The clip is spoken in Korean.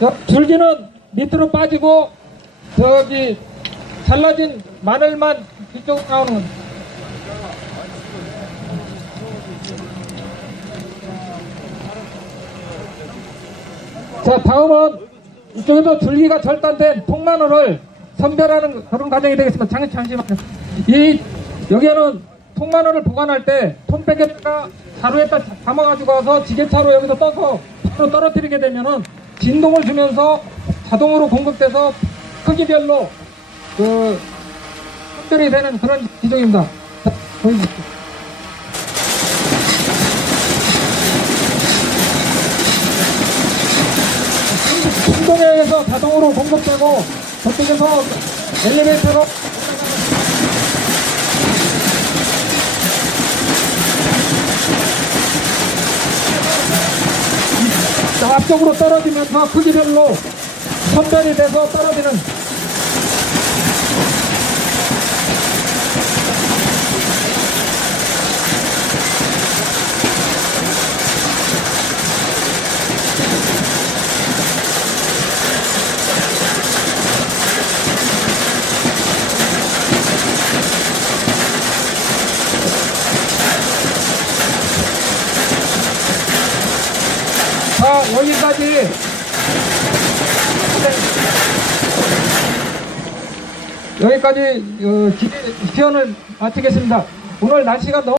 자, 줄기는 밑으로 빠지고 저기 잘라진 마늘만 이쪽으로 나오는 자 다음은 이쪽에서 줄기가 절단된 통마늘을 선별하는 그런 과정이 되겠습니다. 잠시 잠시만요. 이 여기에는 통마늘을 보관할 때 통백에다가 자루에다 담아가지고 와서 지게차로 여기서 떠서 바로 떨어뜨리게 되면은 진동을 주면서 자동으로 공급돼서 크기별로 그 선별이 되는 그런 기종입니다. 자, 보여주십시오. 진동에 의해서 자동으로 공급되고 저쪽에서 엘리베이터로 앞쪽으로 떨어지면서 크기별로 선별이 돼서 떨어지는 자 여기까지 여기까지 어, 기- 시연을 마치겠습니다. 오늘 날씨가 너무